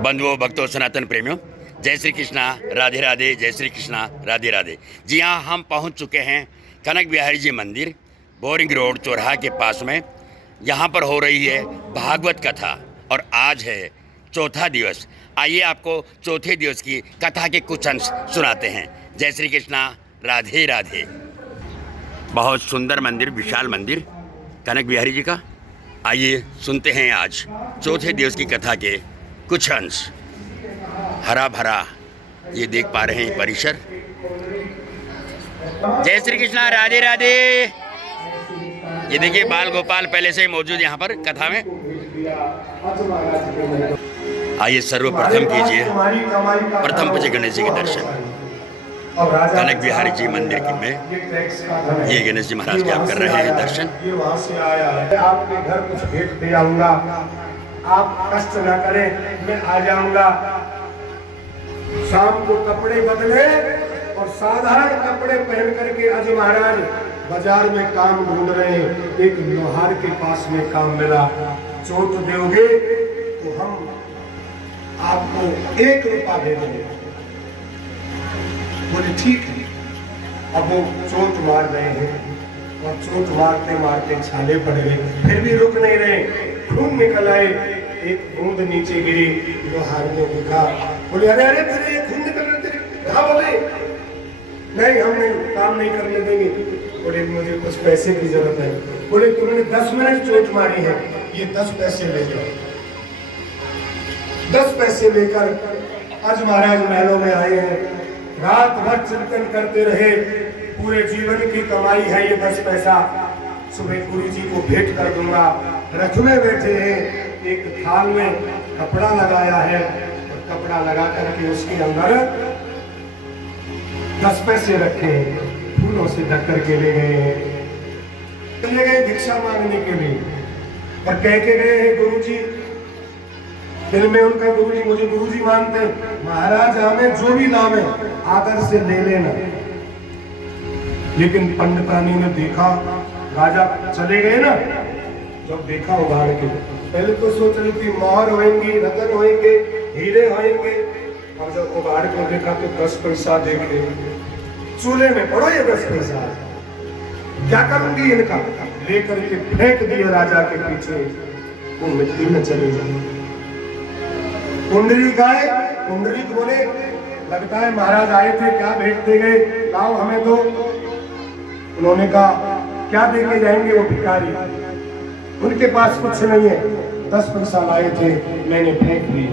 बंधुओं, भक्तों, सनातन प्रेमियों, जय श्री कृष्णा, राधे राधे, जय श्री कृष्णा, राधे राधे। जी हाँ, हम पहुंच चुके हैं कनक बिहारी जी मंदिर, बोरिंग रोड चौराहा के पास में। यहाँ पर हो रही है भागवत कथा और आज है चौथा दिवस। आइए आपको चौथे दिवस की कथा के कुछ अंश सुनाते हैं। जय श्री कृष्णा, राधे राधे। बहुत सुंदर मंदिर, विशाल मंदिर कनक बिहारी जी का। आइए सुनते हैं आज चौथे दिवस की कथा के कुछ अंश। हरा भरा ये देख पा रहे हैं परिसर। जय श्री कृष्णा, राधे राधे। ये देखिए बाल गोपाल पहले से ही मौजूद यहाँ पर कथा में। आइए सर्वप्रथम कीजिए प्रथम पूज्य गणेश जी के दर्शन। कनक बिहारी जी मंदिर में ये गणेश जी महाराज के आप कर रहे हैं दर्शन। ये वहां से आया है। आपके घर कुछ भेंट दे आऊंगा, आप कष्ट ना करें, मैं आ जाऊंगा। शाम को कपड़े बदले और साधारण कपड़े पहन करके आज महाराज बाजार में काम ढूंढ रहे हैं। एक लोहार के पास में काम मिला। चोट दोगे तो हम आपको 1 रुपया दे देंगे। बोले ठीक है। अब वो चोट मार रहे हैं और चोट मारते मारते छाले पड़ गए, फिर भी रुक नहीं रहे। खून निकल आए, एक बूंद नीचे गिरी। लोहार ने देखा, बोले अरे अरे तेरे ये खून निकल रहे, तेरे घाव हो गए। नहीं, हम नहीं, काम नहीं करने देंगे। बोले मुझे कुछ पैसे की जरूरत है। बोले तुमने 10 मिनट चोट मारी है, ये 10 पैसे ले जाओ। 10 पैसे लेकर आज महाराज महलों में आए हैं। रात भर चिंतन करते रहे, पूरे जीवन की कमाई है ये 10 पैसा। सुबह गुरु जी को भेंट कर दूंगा। रथ में बैठे हैं, एक थाल में कपड़ा लगाया है और कपड़ा लगा करके उसके अंदर 10 पैसे रखे हैं, फूलों से ढक करके ले गए भिक्षा मांगने के लिए। और कह के गए हैं गुरु जी, दिल में उनका गुरु जी, मुझे गुरु जी मानते, महाराज हमें जो भी नाम है आदर से ले लेना। लेकिन पंडितानी ने देखा, राजा चले गए ना, जब देखा उगाड़ के, पहले तो सोच रही थी मोहर होंगी, रतन होंगे, हीरे होंगे, और जब उगाड़ को देखा तो 10 पैसा देखे। चूल्हे में पड़ो ये 10 पैसा, क्या करूंगी इनका, लेकर के फेंक दिए राजा के पीछे। वो मिट्टी में चले गए। कुंडली गाय, कुंडली बोले लगता है महाराज आए थे, क्या भेंट दे गए, लाओ हमें दो। उन्होंने कहा क्या दे के जाएंगे वो भिखारी, उनके पास कुछ नहीं है, 10 पैसा लाए थे, मैंने फेंक दी।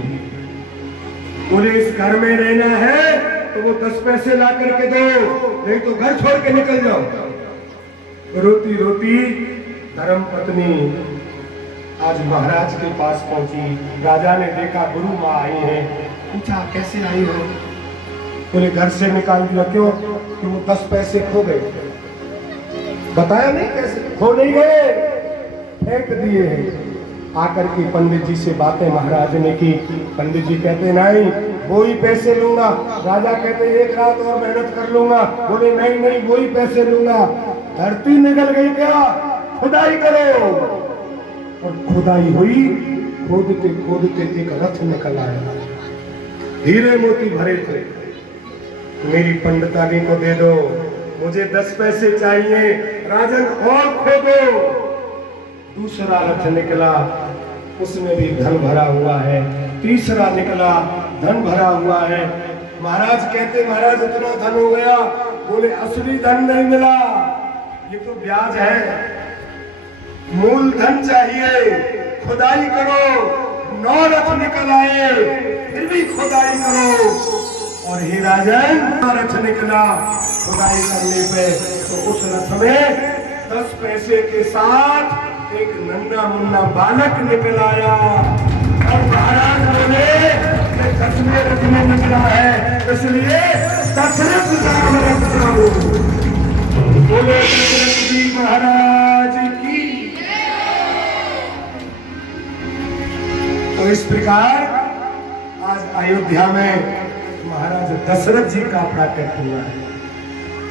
बोले इस घर में रहना है तो वो 10 पैसे ला करके दो, नहीं तो घर छोड़ के निकल जाओ। रोती रोती धर्म पत्नी आज महाराज के पास पहुंची। राजा ने देखा गुरु माँ आई है, पूछा कैसे आई हो। बोले घर से निकाल दिया। क्यों? कि वो 10 पैसे खो गए। बताया नहीं कैसे खो नहीं गए, फेंक दिए हैं। आकर के पंडित जी से बातें महाराज ने की। पंडित जी कहते नहीं, वो ही पैसे लूंगा। राजा कहते 1 रात और मेहनत कर लूंगा। बोले नहीं नहीं, वो ही पैसे लूंगा। धरती निकल गई क्या, खुदाई करो। और खुदाई हुई, खोदते खोदते एक रथ निकल आया, हीरे मोती भरे थे। मेरी पंडितानी को दे दो, मुझे 10 पैसे चाहिए। राजन और खोदो। दूसरा रथ निकला, उसमें भी धन भरा हुआ है। तीसरा निकला, धन भरा हुआ है। महाराज कहते महाराज इतना धन हो गया। बोले असली धन नहीं मिला, ये तो ब्याज है, मूल धन चाहिए। खुदाई करो। 9 रथ निकल आए, फिर भी खुदाई करो। और हे राजन, रथ निकला खुदाई करने पे तो उस रथ में 10 पैसे के साथ एक नन्हा मुन्ना बालक निकल आया। और महाराज बोले दसवें रथ में निकला है, इसलिए दशरथ नाम रखो। बोले दशरथ जी महाराज की। तो इस प्रकार आज अयोध्या में महाराज दशरथ जी का प्राकट्य हुआ है।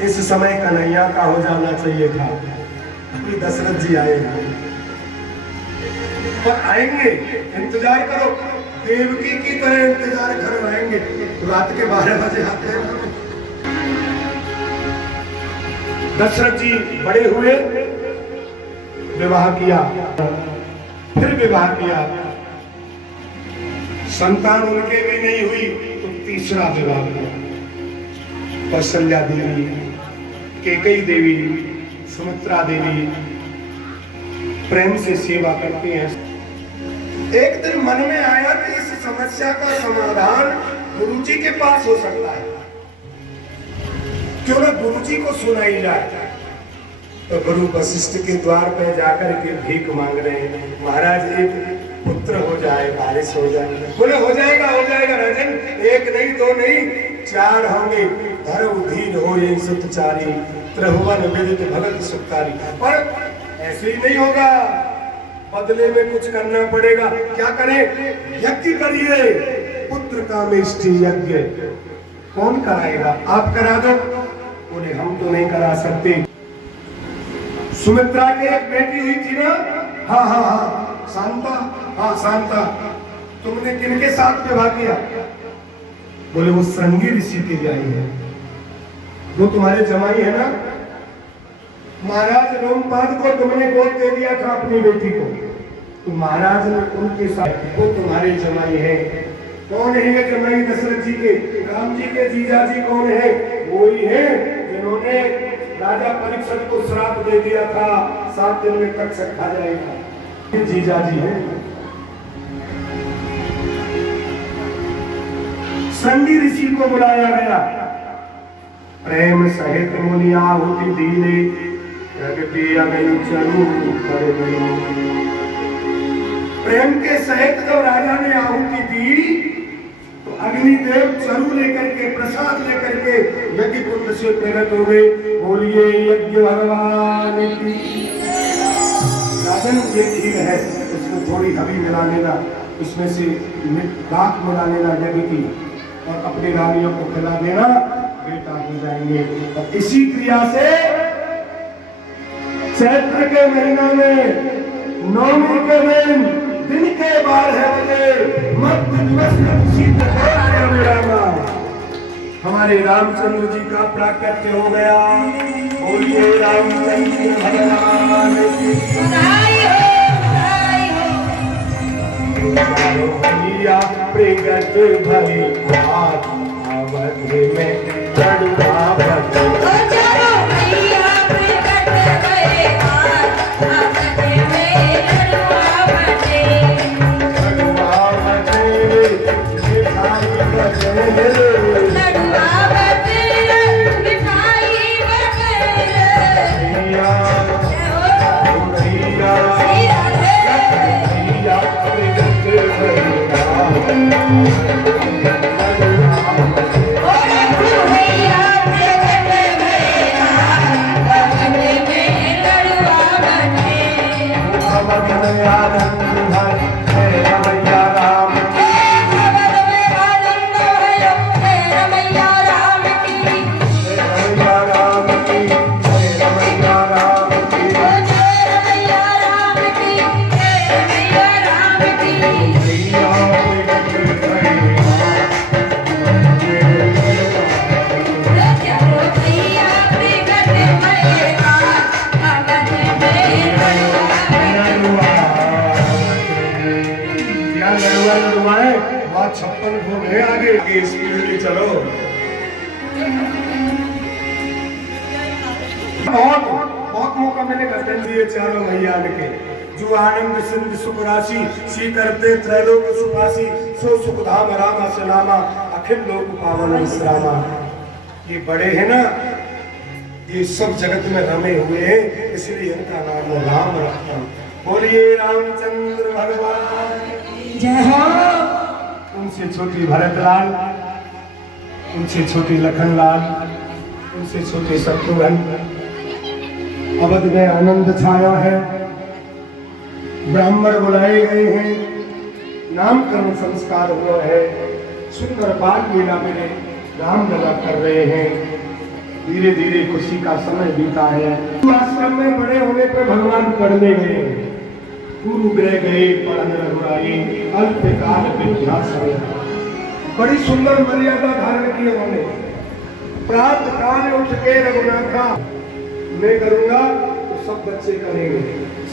इस समय कन्हैया का हो जाना चाहिए था, अभी दशरथ जी आए हैं और आएंगे, इंतजार करो। देवकी की तरह इंतजार करवाएंगे। तो रात के 12 बजे आते हैं। दशरथ जी बड़े हुए, विवाह किया, फिर विवाह किया, संतान उनके भी नहीं हुई तो तीसरा विवाह किया। कौशल्या देवी, कैकेयी देवी, सुमित्रा देवी प्रेम से सेवा करती हैं। एक दिन मन में आया कि इस समस्या का समाधान गुरुजी के पास हो सकता है, क्यों ना गुरुजी को सुनाई जाए। तो गुरु वशिष्ठ के द्वार पर जाकर के भीख मांग रहे हैं, महाराज एक पुत्र हो जाए, बारिश हो जाए। बोले हो जाएगा राजन, एक नहीं दो नहीं 4 होंगे। धर्म धीर हो ये सुतचारी, त्रिभुवन विदित भगत सुखकारी। पर ऐसे ही नहीं होगा, बदले में कुछ करना पड़ेगा। क्या करें? यज्ञ करिए, पुत्र कामेष्टि यज्ञ। कौन कराएगा? आप करा दो। बोले हम तो नहीं करा सकते। सुमित्रा की एक बेटी हुई थी ना? हाँ, शांता। हाँ शांता, तुमने किनके साथ विवाह किया? बोले वो श्रृंगी ऋषि की ब्याही है, वो तुम्हारे जमाई है ना? महाराज लोमपाद को तुमने गोद दे दिया था अपनी बेटी को, तो महाराज ने उनके साथ, वो तुम्हारे जमाई है। कौन है ये जमाई दशरथ जी के? राम जी के जीजा जी कौन है? वो ही है जिन्होंने राजा परीक्षित को श्राप दे दिया था 7 दिन में तक्षक खा जाएगा। जीजा जी है। श्रृंगी ऋषि को बुलाया गया। प्रेम सहित मुनि आहुति दीने, प्रगति अग्नि चरु कर गई। प्रेम के सहित जब राजा ने आहुति दी तो अग्निदेव चरु लेकर के, प्रसाद लेकर के यज्ञ कुंड से प्रकट हो गए। बोलिए यज्ञ भगवान की। राजन ये खीर है, इसमें थोड़ी हरी मिला लेना, इसमें से राख मिला लेना यज्ञ की, और अपनी रानियों को खिला देना, बेटा हो जाएंगे। और इसी क्रिया से चैत्र के महीना में 9वीं के दिन के 12 बजे मध्य दिवस हमारे रामचंद्र जी का प्राकट्य हो गया। बोलिए रामचंद्र भगवान की बधाई हो। भैया प्रगट भई अवध में कड़वा भटे। चलो बहुत मौका मैंने घटन दिए चारों भैया के। जो आनंद सिंध सुख राशि सी करते त्रैलोक सुखासी, सो सुख धाम रामा से नामा, अखिल लोक पावन विश्रामा। ये बड़े हैं ना, ये सब जगत में रमे हुए हैं, इसलिए इनका नाम राम रखा। बोलिए रामचंद्र भगवान जय हो। उनसे छोटी भरतलाल, उनसे छोटी लखनलाल, उनसे छोटे शत्रुघ्न। अवध में आनंद छाया है, ब्राह्मण बुलाए गए हैं, नामकरण संस्कार हुआ है, सुंदर बाल लीला में राम लला कर रहे हैं। धीरे धीरे खुशी का समय बीता है। आश्रम में बड़े होने पर भगवान पढ़ने गए, गुरु ग्रह गए पढ़न रघुराई अल्प काल विद्या सरे। बड़ी सुंदर मर्यादा धारण की उन्होंने। प्रातः काल उठ के रघुनाथा मैं करूंगा तो सब बच्चे करेंगे।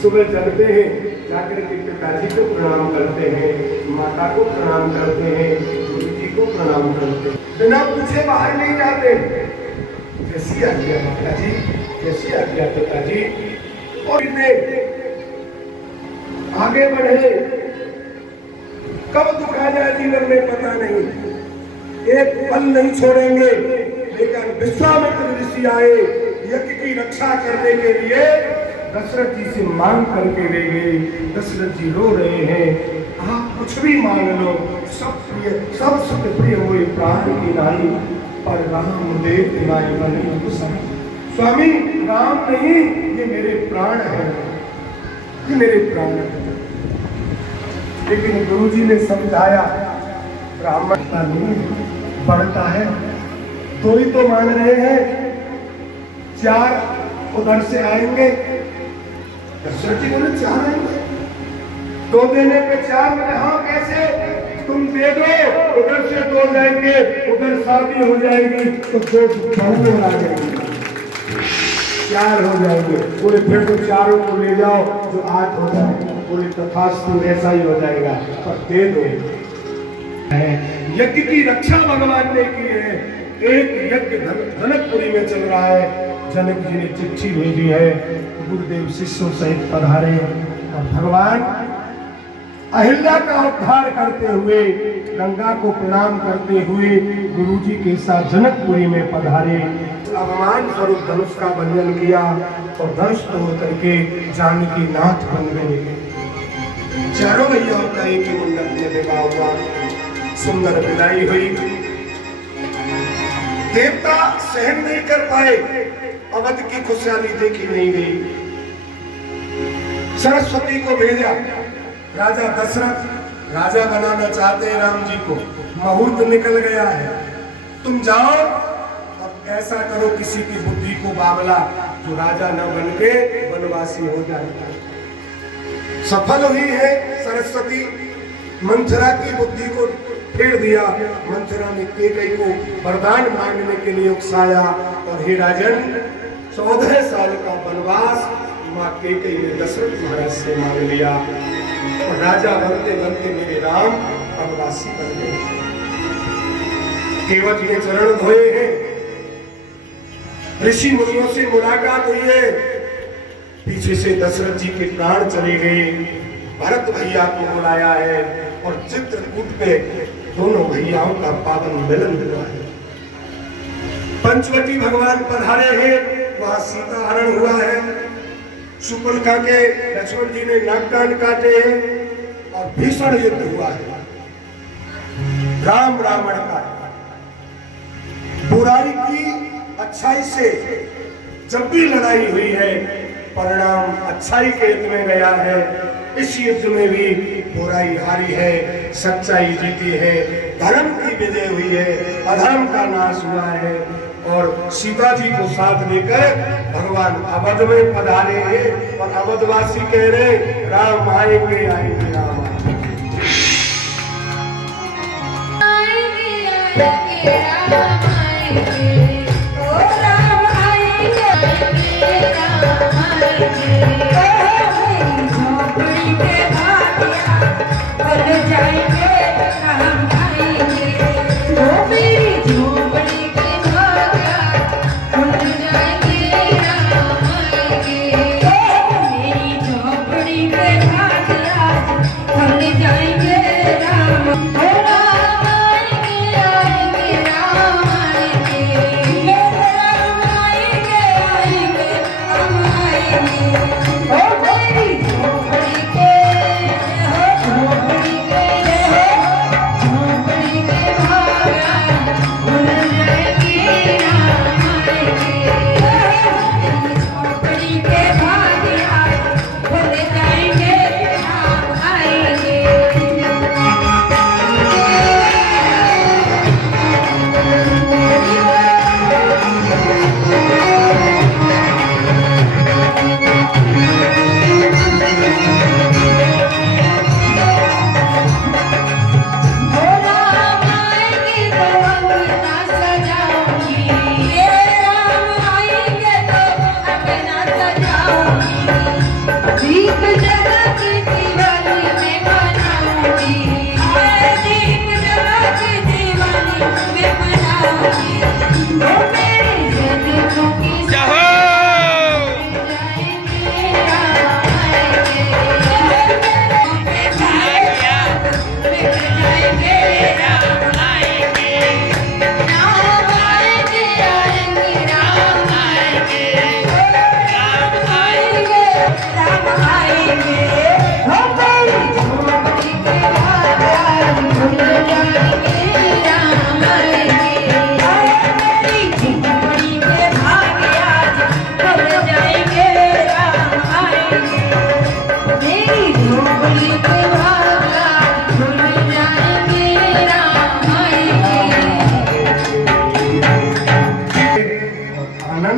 सुबह जगते हैं, जाकर के पिताजी को प्रणाम करते हैं, माता को प्रणाम करते हैं, गुरु जी को प्रणाम करते हैं, बिना पूछे बाहर नहीं जाते। कैसी आज्ञा पिताजी, कैसी आज्ञा पिताजी। और इतने आगे बढ़े, कब दुख आ जाए जीवन में पता नहीं, एक पल नहीं छोड़ेंगे। लेकिन विश्वामित्र ऋषि आए यज्ञ की रक्षा करने के लिए, दशरथ जी से मांग करके ले गए। दशरथ जी रो रहे हैं, आप कुछ भी मांग लो, सब प्रिय सब सुख प्रिय हुए प्राण की नाई, पर राम देव नाई बनी कुसुम। स्वामी राम नहीं, ये मेरे प्राण है, ये मेरे प्राण है। लेकिन गुरु जी ने समझाया ब्राह्मण का नहीं बढ़ता है, दो ही तो मान रहे हैं, चार उधर से आएंगे। दशरथ जी बोले चार आएंगे, दो देने पे चार मिले। हाँ कैसे, तुम दे दो, उधर से दो जाएंगे, उधर शादी हो जाएगी तो दो बहू आ जाएंगे, चार हो जाएंगे। बोले फिर तो चारों को ले जाओ जो 8 हो जाए। बोले तथास्तु ऐसा ही हो जाएगा, पर दे दो। यज्ञ की रक्षा भगवान ने की है। एक यज्ञ जनकपुरी में चल रहा है। जनक जी ने चिट्ठी भेजी है, गुरुदेव शिष्यों सहित पधारे। और भगवान अहिल्या का उद्धार करते हुए, गंगा को प्रणाम करते हुए गुरु जी के साथ जनकपुरी में पधारे। अभिमान स्वरूप धनुष का बंधन किया और धनुष तोड़ करके जानकी नाथ बन गए। चारों भैयाओं का एक ही मंडप में विवाह हुआ, सुंदर विदाई हुई। देवता सहन नहीं कर पाए, अवध की खुशहाली देखी नहीं गई। सरस्वती को भेजा, राजा दशरथ राजा बनाना चाहते हैं राम जी को, मुहूर्त निकल गया है, तुम जाओ। अब ऐसा करो किसी की बुद्धि को बावला, जो राजा न बन के वनवासी हो जाए। सफल हुई है सरस्वती, मंथरा की बुद्धि को फेर दिया। मंथरा ने केकई को वरदान मांगने के लिए उकसाया, और हे राजन 14 साल का वनवास माँ केकई ने दशरथ महाराज से मांग लिया। और राजा बनते बनते मेरे राम वनवासी बन गए। केवट के चरण धोए हैं, ऋषि मुनियों से मुलाकात हुई है। पीछे से दशरथ जी के प्राण चले गए। भरत भैया को बुलाया है और चित्रकूट पे दोनों भैयाओं का पावन मिलन हुआ है। पंचवटी भगवान पधारे हैं, वहां सीता हरण हुआ है। सुपलका के लक्ष्मण जी ने नाक कान काटे हैं और भीषण युद्ध हुआ है। राम रावण का बुराई की अच्छाई से जब भी लड़ाई हुई है, परिणाम अच्छाई के हित में गया है। इस युद्ध में भी बुराई हारी है, सच्चाई जीती है, धर्म की विजय हुई है, अधर्म का नाश हुआ है। और सीता जी को साथ लेकर भगवान अवध में पधारे हैं। और अवधवासी कह रहे राम आएंगे आएंगे राम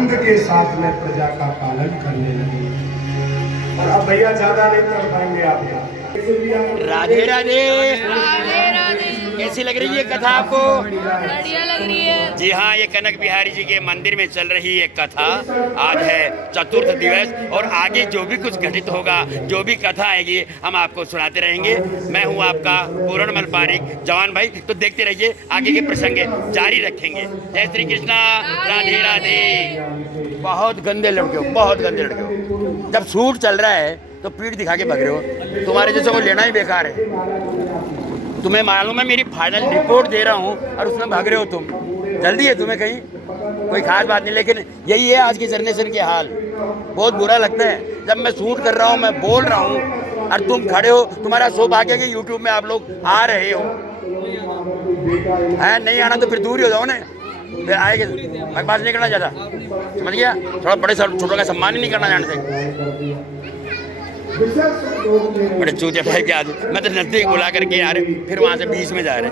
नंद के साथ में प्रजा का पालन करने लगे। और अब भैया ज्यादा नहीं कर पाएंगे आप। राधे राधे। राधे राधे। कैसी लग रही है कथा आपको? बढ़िया लग रही है। जी हाँ, ये कनक बिहारी जी के मंदिर में चल रही है कथा। आज है चतुर्थ दिवस और आगे जो भी कुछ घटित होगा, जो भी कथा आएगी, हम आपको सुनाते रहेंगे। मैं हूँ आपका पूर्णमल पारिक जवान भाई। तो देखते रहिए, आगे के प्रसंग जारी रखेंगे। जय श्री कृष्णा, राधे राधे। बहुत गंदे लड़के हो, बहुत गंदे लड़के हो। जब शूट चल रहा है तो पीठ दिखा के भग रहे हो। तुम्हारे जैसे को लेना ही बेकार है। तुम्हें मालूम है मेरी फाइनल रिपोर्ट दे रहा हूँ और उसमें भाग रहे हो तुम। जल्दी है तुम्हें कहीं? कोई खास बात नहीं, लेकिन यही है आज की जनरेशन के हाल। बहुत बुरा लगता है जब मैं शूट कर रहा हूँ, मैं बोल रहा हूँ और तुम खड़े हो। तुम्हारा सौभाग्य कि यूट्यूब में आप लोग आ रहे हो। है नहीं आना तो फिर दूर ही हो जाओ ना, फिर आएंगे। बकवास नहीं करना ज़्यादा, समझ गया? थोड़ा बड़े छोटों का सम्मान ही नहीं करना जानते। बड़े चूते भाई के आज मैं तो नजदीक बुला करके यार, फिर वहाँ से बीच में जा रहे।